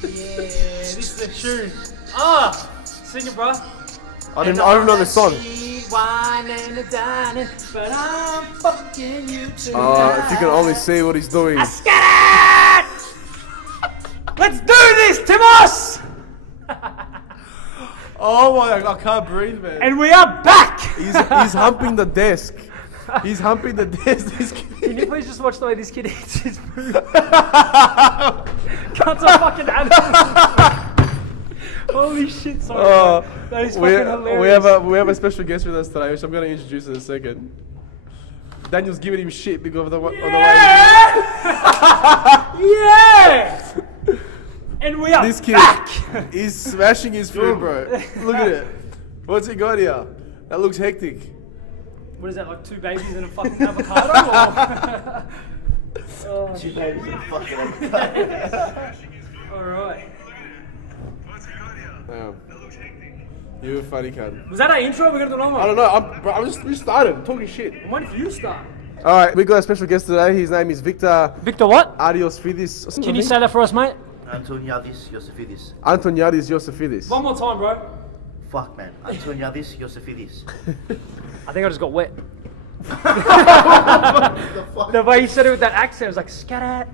this is the tune. Ah, sing it, bro. I don't know the song. Wine and a dining, but I'm fucking you tonight. Oh, if you can only see what he's doing. Let's get it! Let's do this, Timos! Oh my, I can't breathe, man. And we are back! He's humping the desk. He's humping the desk. This kid. Can you please just watch the way this kid eats his food? Cuts a fucking animal. Holy shit, sorry. That is fucking hilarious. We have a special guest with us today, which I'm going to introduce in a second. Daniel's giving him shit because of the way. Yeah! And we are this kid back! is smashing his food, bro. Look at it. What's he got here? That looks hectic. What is that, like 2 babies and a fucking avocado? Or? 2 babies and a fucking avocado. Alright. Damn. You're a funny cunt. Was that our intro? We're gonna do another one? I don't know. We started. I'm talking shit. I'm waiting for you to start. All right, we got a special guest today. His name is Victor. Victor what? Ariosfidis. Can you say that for us, mate? Antoniadis Yosefidis. Antoniadis Yosefidis. One more time, bro. Fuck, man. Antoniadis Yosefidis. I think I just got wet. The way you said it with that accent, I was like, scat.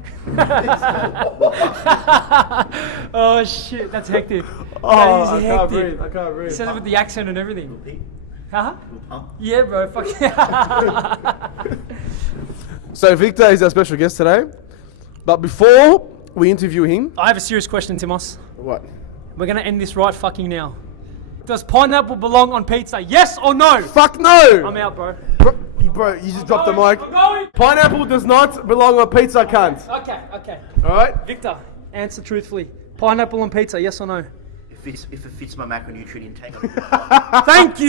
Oh shit, that's hectic. Oh, that is hectic. I can't breathe. He said it with the accent and everything. Huh? Pump. Yeah, bro. Fuck yeah. So Victor is our special guest today. But before we interview him... I have a serious question, Timos. What? We're gonna end this right fucking now. Does pineapple belong on pizza? Yes or no? Fuck no! I'm out, bro. Bro, you just dropped the mic. I'm going. Pineapple does not belong on pizza, cunt. Okay. Alright? Victor, answer truthfully. Pineapple on pizza, yes or no? If it fits my macronutrient intake, Thank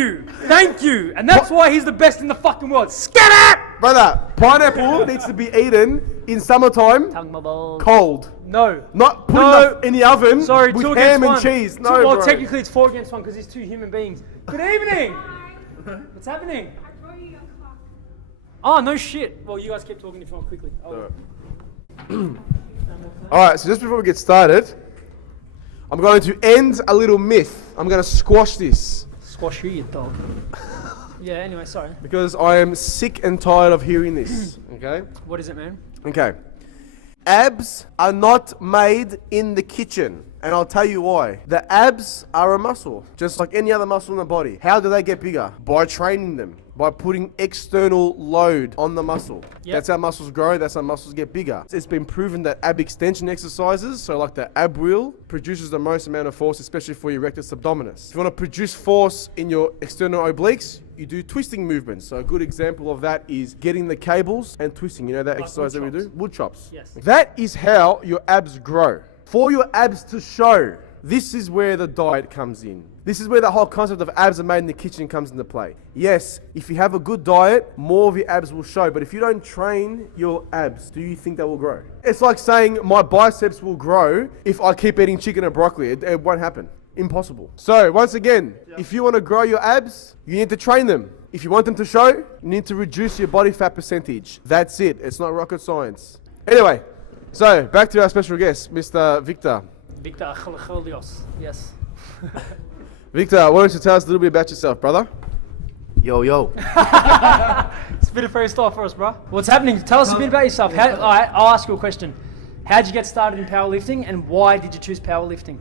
you. And that's why he's the best in the fucking world. Scat it! Brother, pineapple needs to be eaten in summertime Tongue my balls. cold. No. Not put in the oven Sorry, with 2 ham against and 1. cheese. No, Well, bro. technically it's 4 against 1 because he's 2 human beings. Good evening. What's happening? Oh, no shit. Well, you guys keep talking if you want quickly. Alright, so just before we get started, I'm going to end a little myth. I'm going to squash this. Squash you dog. Yeah, anyway, sorry. Because I am sick and tired of hearing this. Okay? What is it, man? Okay. Abs are not made in the kitchen. And I'll tell you why. The abs are a muscle, just like any other muscle in the body. How do they get bigger? By training them. By putting external load on the muscle. Yep. That's how muscles grow, that's how muscles get bigger. It's been proven that ab extension exercises, so like the ab wheel, produces the most amount of force, especially for your rectus abdominis. If you want to produce force in your external obliques, you do twisting movements. So a good example of that is getting the cables and twisting. You know that Like exercise that we wood do? Wood chops. Yes. That is how your abs grow. For your abs to show, this is where the diet comes in. This is where the whole concept of abs are made in the kitchen comes into play. Yes, if you have a good diet, more of your abs will show. But if you don't train your abs, do you think they will grow? It's like saying my biceps will grow if I keep eating chicken and broccoli. It won't happen. Impossible. So once again, if you want to grow your abs, you need to train them. If you want them to show, you need to reduce your body fat percentage. That's it. It's not rocket science. Anyway, so back to our special guest, Mr. Victor. Victor Chalacholios. Yes. Victor, why don't you tell us a little bit about yourself, brother? yo. Spit a freestyle for us, bro. What's happening? Tell us a bit about yourself. Alright, I'll ask you a question. How did you get started in powerlifting and why did you choose powerlifting?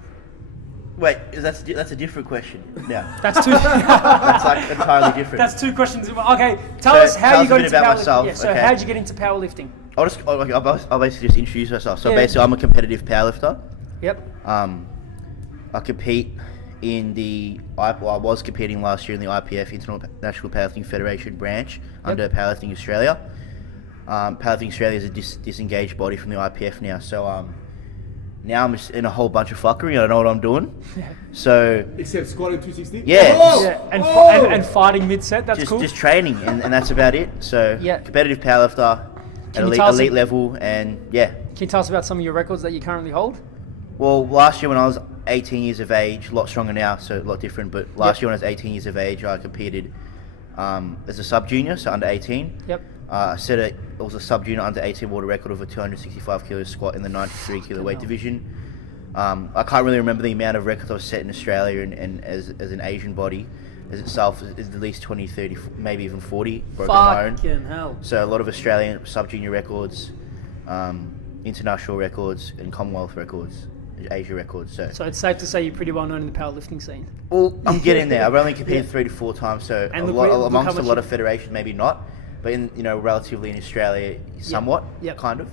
Wait, that's a different question. No, That's 2 that's like entirely different. That's 2 questions. Okay, tell us how you got into about powerlifting. myself, Yeah, so okay. how did you get into powerlifting? I'll basically just introduce myself. So Yeah. basically, I'm a competitive powerlifter. Yep. I compete in I was competing last year in the IPF, International Powerlifting Federation branch under Powerlifting Australia. Powerlifting Australia is a disengaged body from the IPF now, so now I'm just in a whole bunch of fuckery. I don't know what I'm doing. So Except squatting 260? Yeah, and fighting mid-set, that's cool. just training, and that's about it. So Yeah. competitive powerlifter at you tell us elite level, and yeah. Can you tell us about some of your records that you currently hold? Well, last year when I was 18 years of age, a lot stronger now, so a lot different, but last year when I was 18 years of age, I competed as a sub-junior, so under 18. Yep. I set it was a sub-junior under 18 world record of a 265 kilo squat in the 93 kilo weight division. I can't really remember the amount of records I've set in Australia and as an Asian body as itself is at least 20, 30, maybe even 40 broken my own. Fucking hell. So a lot of Australian sub-junior records, international records, and Commonwealth records, Asia records. So it's safe to say you're pretty well known in the powerlifting scene. well, I'm getting there. I've only competed 3 to 4 times, so And amongst a lot of federations, maybe not, but in relatively in Australia, somewhat, kind of.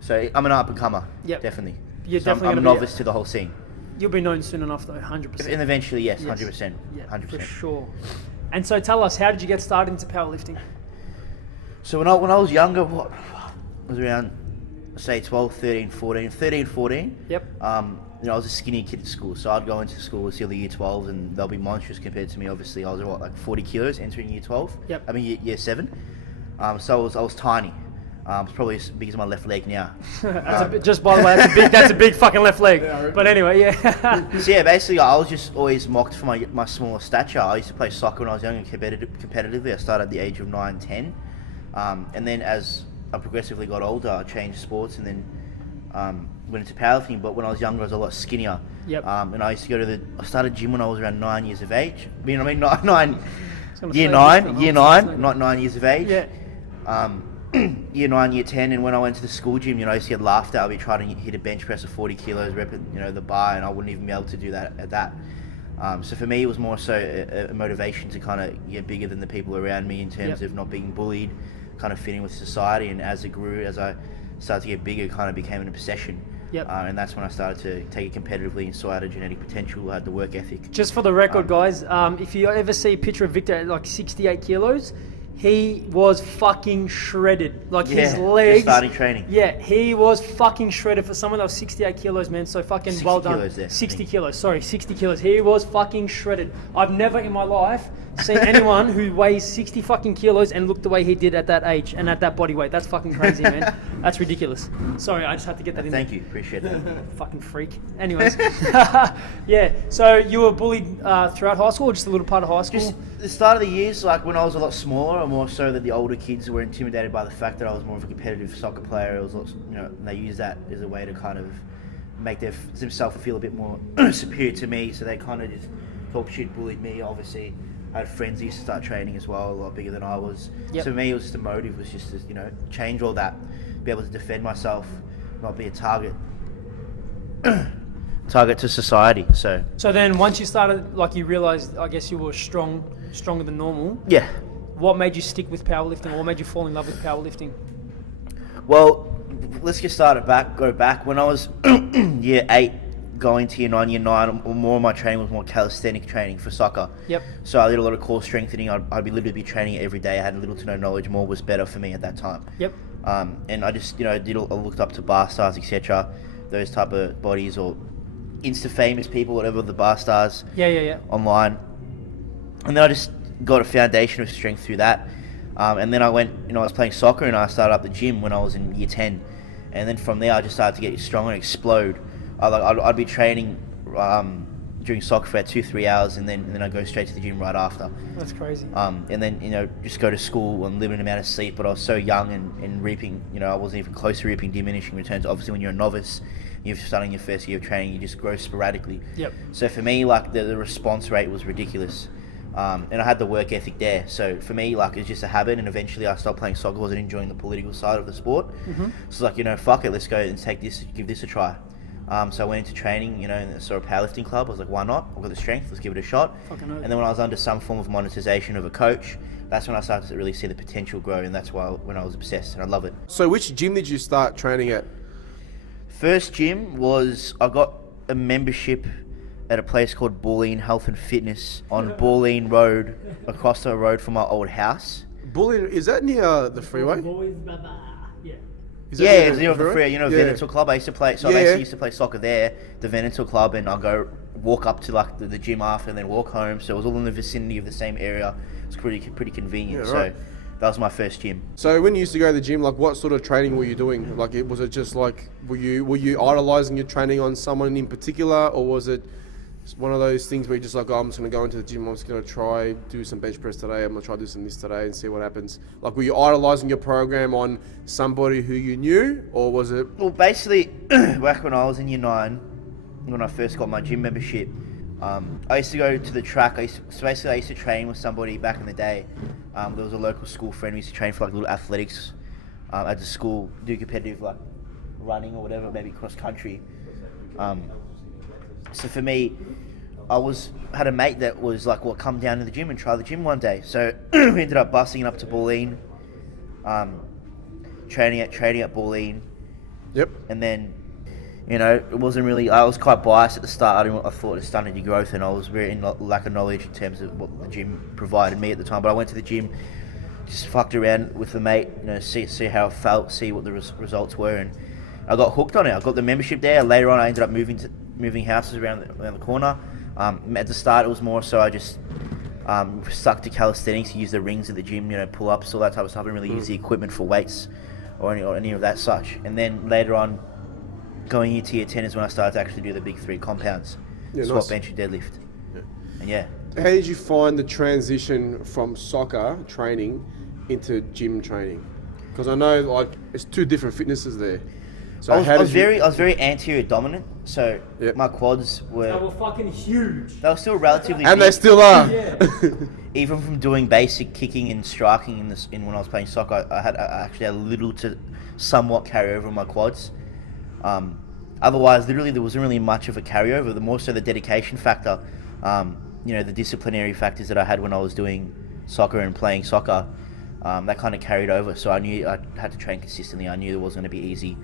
So I'm an up and comer, definitely. You're so definitely I'm a gonna be novice to the whole scene. You'll be known soon enough, though, 100%. And eventually, yes, 100%. 100%. For sure. And so tell us, how did you get started into powerlifting? So when I was younger, what was around, say 12, 13, 14. Yep. I was a skinny kid at school, so I'd go into school with the year 12, and they'll be monstrous compared to me. Obviously, I was like 40 kilos entering year 12. Yep. I mean year 7. So I was tiny. It's probably as big as my left leg now. Just by the way, that's a big fucking left leg. But anyway, So yeah, basically I was just always mocked for my smaller stature. I used to play soccer when I was young and competitively. I started at the age of 9, 10. And then as I progressively got older, I changed sports and then went into powerlifting. But when I was younger, I was a lot skinnier. Yep. And I used to go to I started gym when I was around 9 years of age. Year 9, not 9 years of age. Yeah. Year 9, year 10, and when I went to the school gym, I used to get laughed at. I'd be trying to hit a bench press of 40 kilos, rep the bar, and I wouldn't even be able to do that at that. So for me, it was more so a motivation to kind of get bigger than the people around me in terms of not being bullied, kind of fitting with society. And as it grew, as I started to get bigger, it kind of became an obsession. Yep. And that's when I started to take it competitively and saw I had a genetic potential, I had the work ethic. Just for the record, guys, if you ever see a picture of Victor at like 68 kilos, he was fucking shredded. Like his legs. Just starting training. Yeah, he was fucking shredded for someone that was 68 kilos, man. So fucking well done. 60 kilos there, 60 kilos, sorry, 60 kilos. He was fucking shredded. I've never in my life seen anyone who weighs 60 fucking kilos and look the way he did at that age and at that body weight. That's fucking crazy, man. That's ridiculous. Sorry, I just had to get that in Thank there. you, appreciate that. Fucking freak. Anyways, yeah. So you were bullied throughout high school, or just a little part of high school? Just the start of the years, like when I was a lot smaller, or more so that the older kids were intimidated by the fact that I was more of a competitive soccer player. It was, and they used that as a way to kind of make themselves feel a bit more superior to me. So they kind of just talk shit, bullied me. Obviously, I had friends who used to start training as well, a lot bigger than I was. Yep. So for me, it was just a motive, was just to change all that, be able to defend myself, not be a target to society. So then once you started, like you realized, I guess you were stronger than normal. yeah. What made you stick with powerlifting, or what made you fall in love with powerlifting? Well, let's go back. When I was year 8, going to year 9, more of my training was more calisthenic training for soccer. Yep. So I did a lot of core strengthening. I'd be literally be training every day. I had little to no knowledge. More was better for me at that time. Yep. And I just, I looked up to bar stars, etc. Those type of bodies, or Insta famous people, whatever, the bar stars. Yeah. Online. And then I just got a foundation of strength through that. And then I went, I was playing soccer and I started up the gym when I was in year 10. And then from there I just started to get stronger and explode. I'd be training during soccer for about 2-3 hours and then I'd go straight to the gym right after. That's crazy. And then, just go to school and limited amount of sleep. But I was so young and reaping, I wasn't even close to reaping diminishing returns. Obviously when you're a novice, you're starting your first year of training, you just grow sporadically. Yep. So for me, like the response rate was ridiculous. And I had the work ethic there. So for me, like, it's just a habit. And eventually I stopped playing soccer. I wasn't enjoying the political side of the sport. Mm-hmm. So it's like, fuck it, let's go and give this a try. So I went into training, and saw a powerlifting club. I was like, why not? I've got the strength, let's give it a shot. And then when I was under some form of monetization of a coach, that's when I started to really see the potential grow. And that's when I was obsessed, and I love it. So which gym did you start training at? First gym was, I got a membership at a place called Bulleen Health and Fitness on Bulleen Road, across the road from my old house. Bulleen, is that near the freeway? Yeah. It's near the freeway. Yeah. Venator Club. I used to play. So I basically used to play soccer there, the Venator Club, and I'll go walk up to like the gym after, and then walk home. So it was all in the vicinity of the same area. It's pretty convenient. Yeah, right. So that was my first gym. So when you used to go to the gym, like what sort of training were you doing? Like, was it just like, were you idolizing your training on someone in particular, or was it one of those things where you're just like, I'm just going to go into the gym, I'm just going to try do some bench press today, I'm going to try do some this today and see what happens? Like, were you idolizing your program on somebody who you knew, or was it? Well, basically, back when I was in year 9, when I first got my gym membership, I used to go to the track. I used to train with somebody back in the day. There was a local school friend. We used to train for like little athletics at the school, do competitive like running or whatever, maybe cross country. So for me, had a mate that was like, well, come down to the gym and try the gym one day. So we ended up busing up to Bulleen, training at Bulleen. Yep. And then, you know, it wasn't really, I was quite biased at the start. I thought it was starting to growth, and I was very in lack of knowledge in terms of what the gym provided me at the time. But I went to the gym, just fucked around with the mate, you know, see how it felt, see what the results were, and I got hooked on it. I got the membership there. Later on, I ended up moving houses around the corner. At the start, it was more so I just stuck to calisthenics, use the rings at the gym, you know, pull-ups, all that type of stuff. I didn't really use the equipment for weights or any of that such. And then later on, going into year 10 is when I started to actually do the big 3 compounds, squat, nice. bench, and deadlift. Yeah. And yeah. How did you find the transition from soccer training into gym training? Because I know like it's 2 different fitnesses there. So I was very anterior dominant, so my quads They were were fucking huge. they were still relatively and big. they still are. Yeah. Even from doing basic kicking and striking in when I was playing soccer, I actually had a little to somewhat carry over on my quads. Otherwise, literally, there wasn't really much of a carryover. The more so the dedication factor, you know, the disciplinary factors that I had when I was doing soccer and playing soccer, that kind of carried over. So I knew I had to train consistently. I knew it wasn't going to be easy.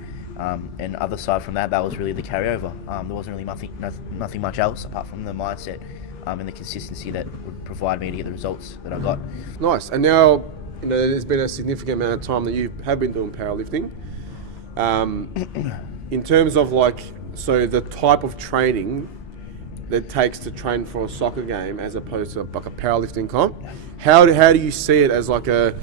And other side from that was really the carryover. There wasn't really nothing much else apart from the mindset and the consistency that would provide me to get the results that I got. Nice. And now, you know, there's been a significant amount of time that you have been doing powerlifting. In terms of like, so the type of training that it takes to train for a soccer game as opposed to like a powerlifting comp, how do you see it as because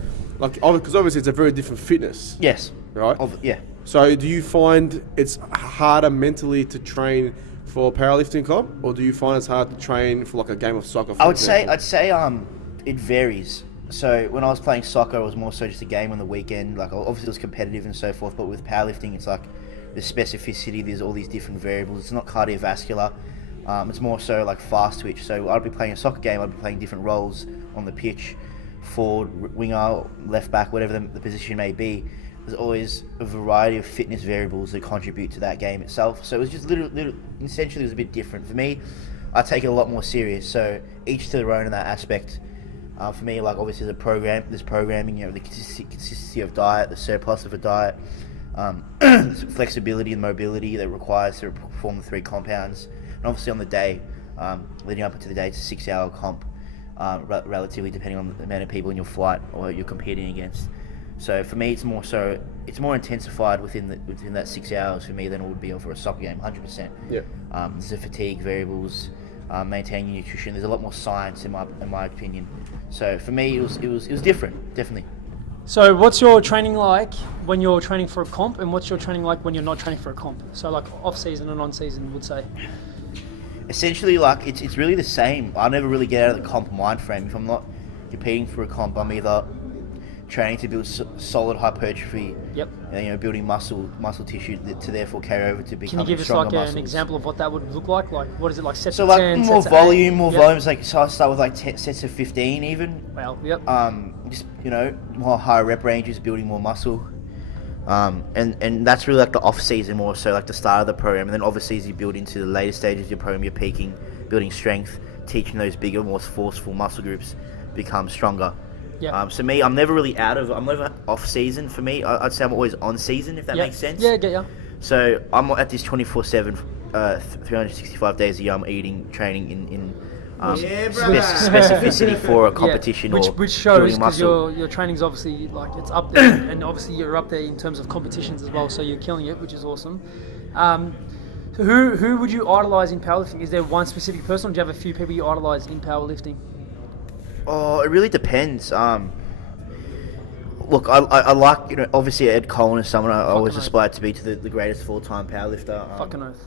obviously it's a very different fitness. Yes. Right? Yeah. So do you find it's harder mentally to train for a powerlifting comp, or do you find it's hard to train for like a game of soccer? I'd say it varies. So when I was playing soccer, it was more so just a game on the weekend. Like obviously it was competitive and so forth, but with powerlifting, it's like the specificity. There's all these different variables. It's not cardiovascular. It's more so like fast twitch. So I'd be playing a soccer game. I'd be playing different roles on the pitch, forward, winger, left back, whatever the position may be. There's always a variety of fitness variables that contribute to that game itself. So it was just essentially it was a bit different. For me, I take it a lot more serious. So each to their own in that aspect. For me, like obviously there's programming, you know, the consistency of diet, the surplus of a diet, flexibility and mobility that it requires to perform the 3 compounds. And obviously on the day, leading up into the day, it's a 6-hour comp, relatively depending on the amount of people in your flight or you're competing against. So for me, it's more intensified within that 6 hours for me than it would be over a soccer game, 100%. Yeah. There's the fatigue variables, maintaining your nutrition. There's a lot more science in my opinion. So for me, it was different, definitely. So what's your training like when you're training for a comp, and what's your training like when you're not training for a comp? So like off season and on season, would say. Essentially, like it's really the same. I never really get out of the comp mind frame. If I'm not competing for a comp, I'm either training to build solid hypertrophy. Yep. And, you know, building muscle tissue to therefore carry over to become stronger muscles. Can you give us like an example of what that would look like? Like what is it like? Sets so of like 10, more sets volume, of 8? volumes. Like so, I start with like sets of 15 even. Well, yep. Just you know, more higher rep ranges, building more muscle. And that's really like the off season more so like the start of the program, and then obviously as you build into the later stages of your program, you're peaking, building strength, teaching those bigger, more forceful muscle groups become stronger. Yeah. So me, I'm never off season. For me, I'd say I'm always on season, if that makes sense. Yeah, get ya. So I'm at this 24/7, 365 days a year. I'm eating, training in specificity for a competition, which shows because your training's obviously like it's up there, and obviously you're up there in terms of competitions as well. So you're killing it, which is awesome. So who would you idolize in powerlifting? Is there one specific person, or do you have a few people you idolize in powerlifting? Oh, it really depends. Look, I like, you know, obviously Ed Cohen is someone I always aspired to be the greatest full-time powerlifter. Fucking oath.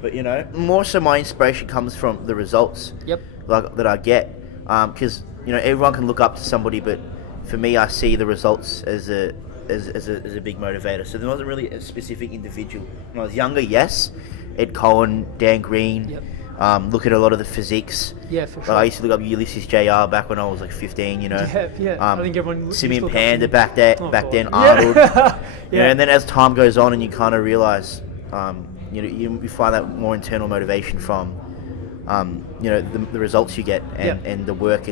But, you know, more so my inspiration comes from the results. Yep. That I get. Because, you know, everyone can look up to somebody, but for me, I see the results as a big motivator. So there wasn't really a specific individual. When I was younger, yes. Ed Cohen, Dan Green. Yep. Look at a lot of the physiques. Yeah, for Like, sure. I used to look up Ulysses JR back when I was like 15, you know. Yeah. I think everyone used to Simeon look up Panda him. back then, Oh, God. then Yeah. Arnold. Yeah. You know, and then as time goes on and you kind of realize, you know, you find that more internal motivation from, you know, the results you get and the work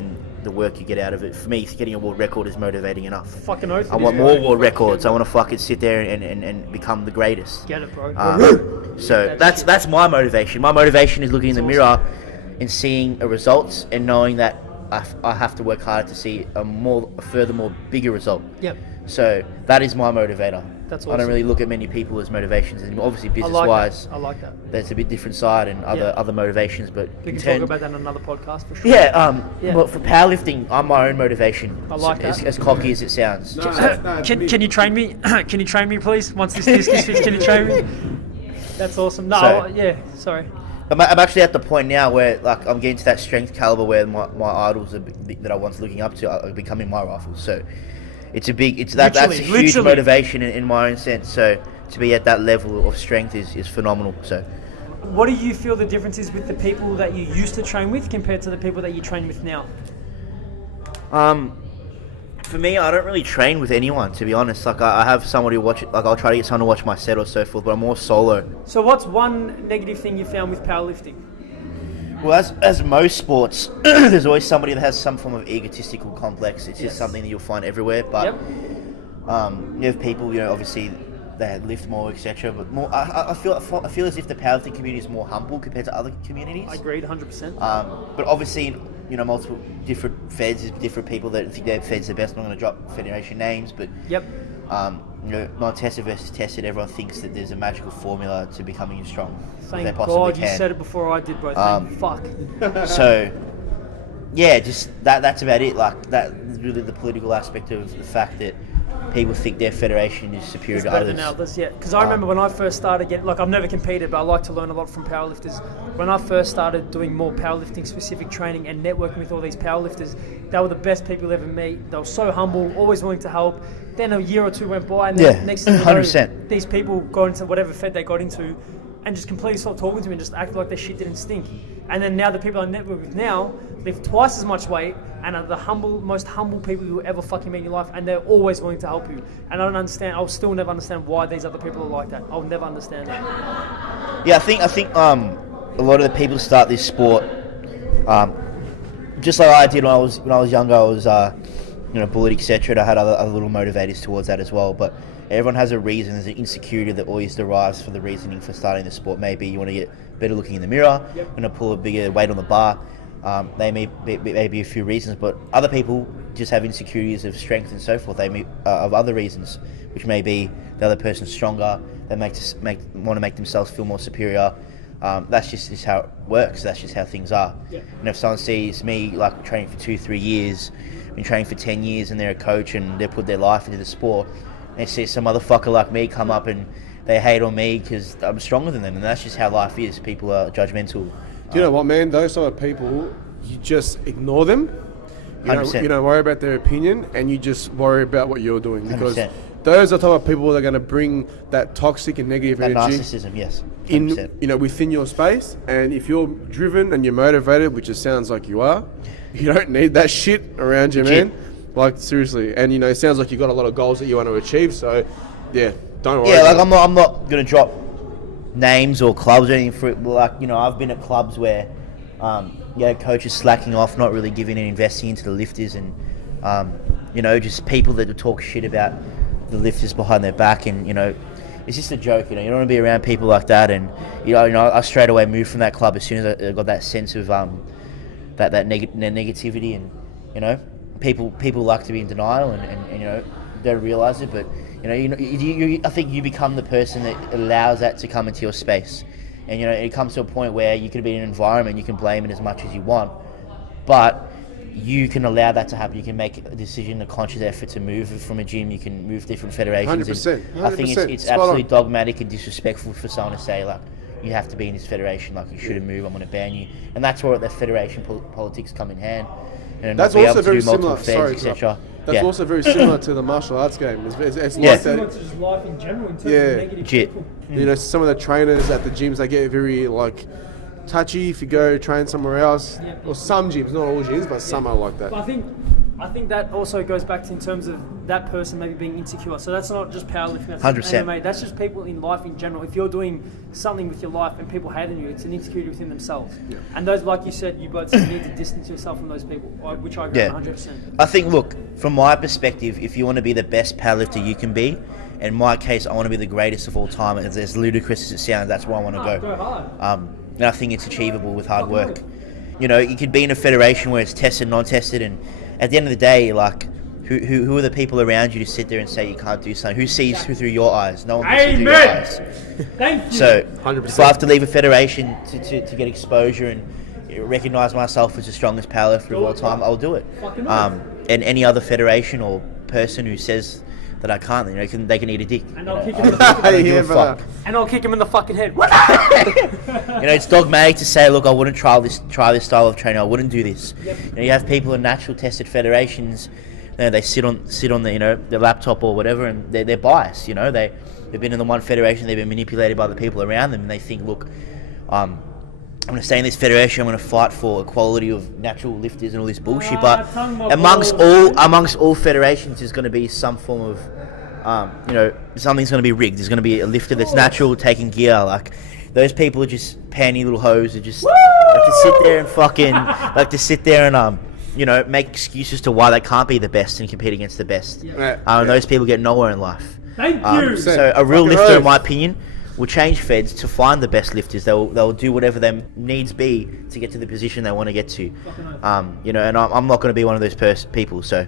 you get out of it. For me, getting a world record is motivating enough. Fucking oath. I want more world records. I want to fucking sit there and become the greatest. Get it, bro. So that's my motivation. My motivation is looking in the mirror and seeing a results and knowing that I have to work harder to see a further bigger result. Yep. So that is my motivator. That's I don't awesome. really look at many people as motivations anymore. Obviously, I business like wise, that. I like that. there's a bit different side and other motivations. But We in can turn- talk about that in another podcast for sure. yeah, Yeah. But for powerlifting, I'm my own motivation. I like as, that. as cocky as it sounds. Can you train me? Can you train me, please? Once this disc is fixed, can you train me? That's awesome. No, So- sorry. I'm actually at the point now where like I'm getting to that strength caliber where my idols that I once looking up to are becoming my rivals. So that's a huge Literally. motivation in my own sense. So to be at that level of strength is phenomenal. So What do you feel the difference is with the people that you used to train with compared to the people that you train with now? for me, I don't really train with anyone, to be honest. Like I have somebody watch it. Like I'll try to get someone to watch my set or so forth, but I'm more solo. So what's one negative thing you found with powerlifting? Well, as most sports, there's always somebody that has some form of egotistical complex. It's Yes. just something that you'll find everywhere. But Yep. you have people, you know, obviously they lift more, etc. But more, I feel as if the powerlifting community is more humble compared to other communities. I agreed 100%. But obviously, you know, multiple different feds, different people that think their feds the best. I'm not going to drop federation names, but Yep. you know, non-tested versus tested, everyone thinks that there's a magical formula to becoming as strong as they Thank possibly God can. you said it before I did, bro. Thank fuck. So, yeah, just that's about it. Like that is really the political aspect of the fact that people think their federation is superior It's to better others. than others, yeah. Because I remember when I first started getting, like I've never competed, but I like to learn a lot from powerlifters. When I first started doing more powerlifting specific training and networking with all these powerlifters, they were the best people you'll ever meet. They were so humble, always willing to help. Then a year or two went by, and then Yeah, next thing you know, 100%. these people got into whatever fed they got into, and just completely stopped talking to me and just acted like their shit didn't stink. And then now the people I network with now lift twice as much weight and are the most humble people you will ever fucking meet in your life, and they're always willing to help you. And I don't understand. I'll still never understand why these other people are like that. I'll never understand it. Yeah, I think a lot of the people start this sport, just like I did when I was younger. I was you know, bullied, etc. And I had other little motivators towards that as well. But everyone has a reason. There's an insecurity that always derives for the reasoning for starting the sport. Maybe you want to get better looking in the mirror, Yep. want to pull a bigger weight on the bar. They may be a few reasons, but other people just have insecurities of strength and so forth. They may of other reasons, which may be the other person's stronger. They want to make themselves feel more superior. That's just how it works. That's just how things are. Yeah. And if someone sees me like training for 2-3 years, been training for 10 years, and they're a coach and they put their life into the sport, and they see some motherfucker like me come up and they hate on me because I'm stronger than them, and that's just how life is. People are judgmental. Do you know what, man? Those sort of people, you just ignore them. You 100%. don't worry about their opinion, and you just worry about what you're doing. Because 100%. those are the type of people that are going to bring that toxic and negative That energy narcissism, yes. 100%. within your space. And if you're driven and you're motivated, which it sounds like you are, you don't need that shit around you, Legit. man. Like, seriously. And, it sounds like you've got a lot of goals that you want to achieve. So, yeah, don't worry. Yeah, like about I'm not gonna drop names or clubs or anything for it. But like, I've been at clubs where coaches slacking off, not really giving and investing into the lifters, and just people that talk shit about the lifters behind their back, and it's just a joke. You don't want to be around people like that. And I straight away moved from that club as soon as I got that sense of that negativity, and people like to be in denial and don't realize it, but I think you become the person that allows that to come into your space, and it comes to a point where you could be in an environment, you can blame it as much as you want, but you can allow that to happen. You can make a decision, a conscious effort to move from a gym. You can move different federations. 100%, I think it's spot absolutely on. dogmatic and disrespectful for someone to say like, you have to be in this federation, like you shouldn't move, I'm going to ban you. And that's where the federation politics come in hand. And That's not be also able to very do multiple similar. feds, Sorry, etc. That's Yeah. also very similar to the martial arts game. It's Yeah. like Similar that. to just life in general in terms Yeah. of negative Legit. people. You know, some of the trainers at the gyms, they get very like touchy if you go train somewhere else. Yeah. Or some gyms, not all gyms, but some are like that. But I think that also goes back to in terms of that person maybe being insecure. So that's not just powerlifting. That's 100%. MMA. That's just people in life in general. If you're doing something with your life and people hating you, it's an insecurity within themselves. Yeah. And those, like you said, you both said, need to distance yourself from those people, which I agree Yeah. 100%. I think, look, from my perspective, if you want to be the best powerlifter you can be, in my case, I want to be the greatest of all time. As ludicrous as it sounds, that's where I want to Go go. hard. And I think it's achievable with hard Fucking work. right. You know, you could be in a federation where it's tested, non-tested, and at the end of the day, like, who are the people around you to sit there and say you can't do something? Who sees through your eyes? No one can see through your Amen. eyes. Thank you. So, 100%. if I have to leave a federation to get exposure and recognise myself as the strongest powerlifter of all time, I'll do it. Fucking right. And any other federation or person who says that I can't, you know, they can eat a dick. And You I'll know, kick I him in don't- the fucking I don't give Yeah, a brother. fuck. And I'll kick him in the fucking head. You know, it's dogmatic to say, look, I wouldn't try this style of training. I wouldn't do this. Yep. You know, you have people in natural tested federations. You know, they sit on the, you know, their laptop or whatever, and they're biased. You know, they've been in the one federation. They've been manipulated by the people around them, and they think, look, I'm going to stay in this federation. I'm going to fight for equality of natural lifters and all this bullshit. But tongue my amongst balls. amongst all federations, there's going to be some form of you know, something's going to be rigged. There's going to be a lifter that's natural, taking gear. Like, those people are just panty little hoes who just like to sit there and fucking, like to sit there and, you know, make excuses to why they can't be the best and compete against the best. Yeah. And those people get nowhere in life. Thank you. So a real Fucking lifter, oath. in my opinion, will change feds to find the best lifters. They'll do whatever them needs be to get to the position they want to get to. You know, and I'm not going to be one of those people. So,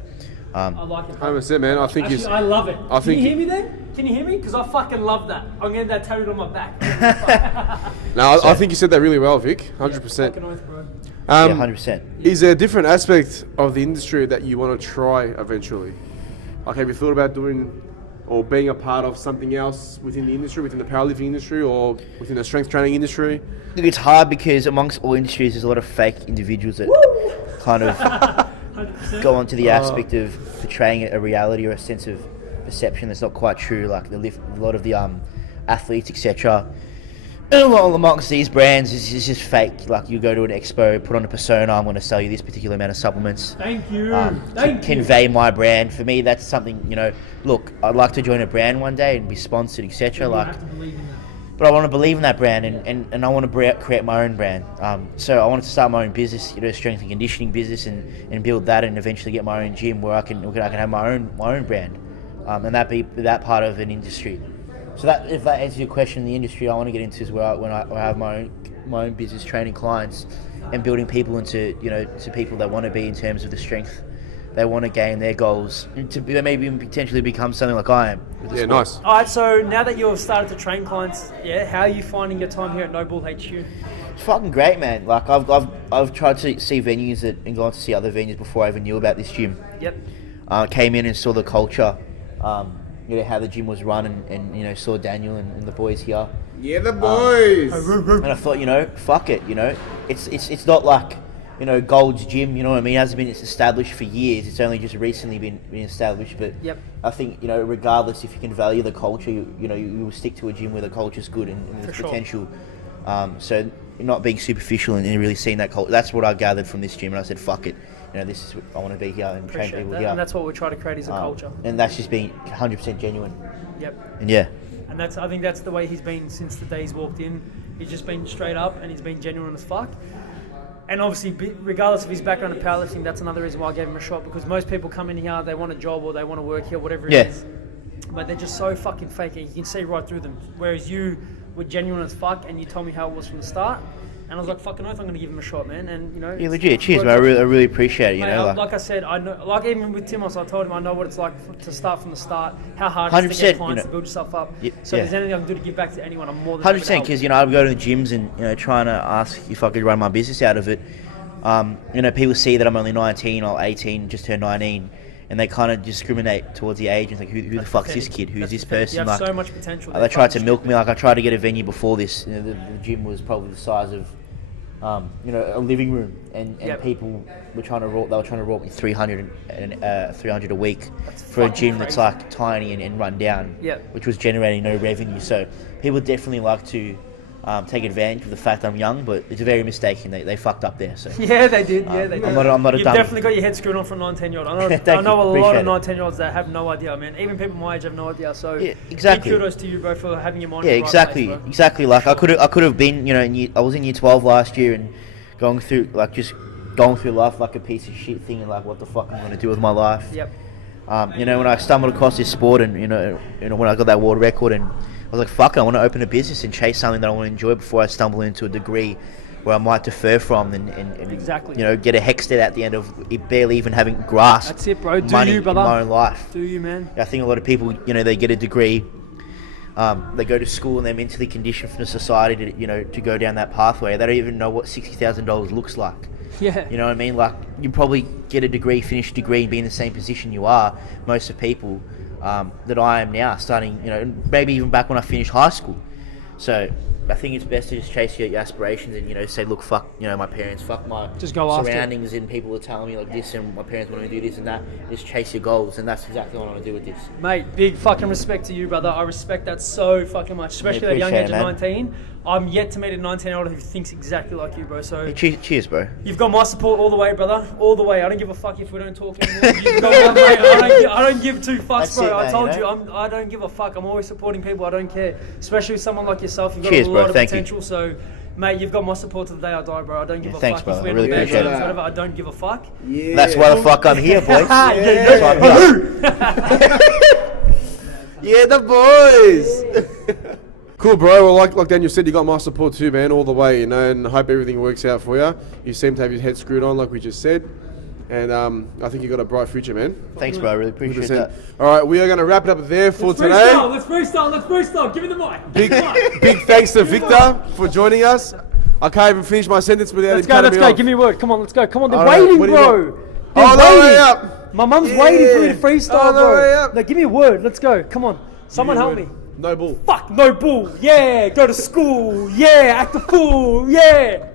I like it. 100%, man. I think Actually, I love it. I Can think you hear me then? Can you hear me? Because I fucking love that. I'm getting that tattooed on my back. No, I think you said that really well, Vic. 100%. Fucking oath, bro. yeah, 100%. Is there a different aspect of the industry that you want to try eventually? Like, have you thought about doing or being a part of something else within the industry, within the powerlifting industry, or within the strength training industry? Look, it's hard because amongst all industries, there's a lot of fake individuals that kind of 100%. go onto the aspect of portraying a reality or a sense of perception that's not quite true. Like a lot of the athletes, etc. And a lot amongst these brands is just fake. Like, you go to an expo, put on a persona. I'm going to sell you this particular amount of supplements. Thank you. To Thank you. convey my brand. For me, that's something, you know. Look, I'd like to join a brand one day and be sponsored, etc. You Like, have to believe in that. but I want to believe in that brand, and I want to create my own brand. So I wanted to start my own business, you know, strength and conditioning business, and build that, and eventually get my own gym where I can have my own brand, and that be that part of an industry. So that, if that answers your question, the industry I want to get into is where I have my own business, training clients, and building people into, you know, to people that want to be in terms of the strength they want to gain, their goals, to maybe even potentially become something like I am. With the Yeah, sport. nice. All right, so now that you've started to train clients, how are you finding your time here at No Bull HQ? It's fucking great, man. Like, I've tried to see venues and gone to see other venues before I even knew about this gym. Yep. Came in and saw the culture, you know, how the gym was run, and you know, saw Daniel and the boys here. Yeah, the boys. And I thought, you know, fuck it, you know, it's not like, you know, Gold's Gym, you know what I mean? It hasn't been established for years. It's only just recently been established. But Yep. I think, you know, regardless, if you can value the culture, you know, you will stick to a gym where the culture's good and there's For sure. potential. So not being superficial and really seeing that culture. That's what I gathered from this gym, and I said, fuck it. You know, this is I want to be here and train Appreciate people that. here. And that's what we're trying to create is a culture. And that's just being 100% genuine. Yep. And yeah. And I think that's the way he's been since the day he's walked in. He's just been straight up and he's been genuine as fuck. And obviously, regardless of his background in powerlifting, that's another reason why I gave him a shot, because most people come in here, they want a job or they want to work here, whatever it Yeah. is. But they're just so fucking fake and you can see right through them. Whereas you were genuine as fuck and you told me how it was from the start. And I was like, fucking oath, I'm going to give him a shot, man. And, you know. Yeah, legit. Cheers, man. I really appreciate it, you Mate, know. like I said, I know, like even with Timos, I told him I know what it's like to start from the start, how hard it is to 100%, get clients you know. to build yourself up. Yeah, So yeah. if there's anything I can do to give back to anyone, I'm more than happy to 100%, help. because, you know, I would go to the gyms and, you know, trying to ask if I could run my business out of it. You know, people see that I'm only 19 or 18, just turned 19, and they kind of discriminate towards the age and think, who the That's fuck's pathetic. this kid? Who's That's this pathetic. person? You have Like, so much potential. they tried to milk me. Like, I tried to get a venue before this. You know, the gym was probably the size of a living room, and Yep. people were trying to roll me 300 a week for a fucking gym that's crazy. like tiny and run down, Yep. which was generating no revenue. So people definitely like to take advantage of the fact I'm young, but it's very mistaken. They fucked up there. So Yeah, they did. Yeah, they did. I'm not a You've dumb. definitely got your head screwed on for a 19-year-old. I know, Thank I know you. a lot Appreciate of it. 19-year-olds that have no idea, man. Even people my age have no idea. So Yeah, exactly. big kudos to you, bro, for having your mind Yeah, in the right exactly, place, bro. exactly. Like I could have been, I was in year 12 last year and going through life like a piece of shit, thinking like, what the fuck I'm gonna do with my life. Yep. When I stumbled across this sport and when I got that world record, and I was like, fuck, I want to open a business and chase something that I want to enjoy before I stumble into a degree where I might defer from and Exactly. get a hexted at the end of it barely even having grasped That's it, bro. Do money you, brother. in my own life. Do you, man? I think a lot of people, they get a degree, they go to school and they're mentally conditioned from the society to go down that pathway. They don't even know what $60,000 looks like. Yeah. You know what I mean? Like, you probably get a degree, finish a degree, and be in the same position you are, most of the people that I am now, starting, maybe even back when I finished high school. So I think it's best to just chase your aspirations and, say, look, fuck, my parents, fuck my Just go after it. surroundings and people are telling me like this and my parents want me to do this and that. Just chase your goals, and that's exactly what I want to do with this. Mate, big fucking respect to you, brother. I respect that so fucking much, especially at a young appreciate age it, of man. 19. I'm yet to meet a 19-year-old who thinks exactly like you, bro. So Cheers, bro. you've got my support all the way, brother. All the way. I don't give a fuck if we don't talk anymore. You've got my mate. I don't give two fucks, That's bro. it, I man, told you know? you, I don't give a fuck. I'm always supporting people. I don't care. Especially with someone like yourself. You've got Cheers, a bro. lot of Thank you. potential. So, mate, you've got my support to the day I die, bro. I don't give a thanks, fuck brother. if we're I in really the bad appreciate terms, it. whatever. I don't give a fuck. Yeah. That's why the fuck I'm here, boys. That's why I'm here. Yeah, the boys. Cool, bro. Well, like Daniel said, you got my support too, man, all the way, and I hope everything works out for you. You seem to have your head screwed on, like we just said, and I think you got a bright future, man. Thanks, bro. I really appreciate 100%. that. All right, we are going to wrap it up there for Let's today. freestyle. Give me the mic. Big thanks to Victor for joining us. I can't even finish my sentence without Let's him go. cutting Let's me go. off. Give me a word. Come on. Let's go. Come on. They're All right, waiting, what do you bro. want? They're Oh, no way waiting. up. My mum's waiting for me to freestyle, Oh, no way bro. up. No, give me a word. Let's go. Come on. Someone help me. No bull. Fuck no bull. Yeah. Go to school. Yeah. Act a fool. Yeah.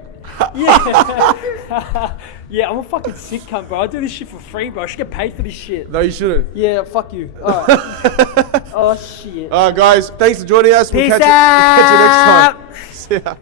Yeah. Yeah. I'm a fucking sick cunt, bro. I do this shit for free, bro. I should get paid for this shit. No, you shouldn't. Yeah. Fuck you. All right. Oh shit. All right, guys. Thanks for joining us. Peace Catch you next time. See ya.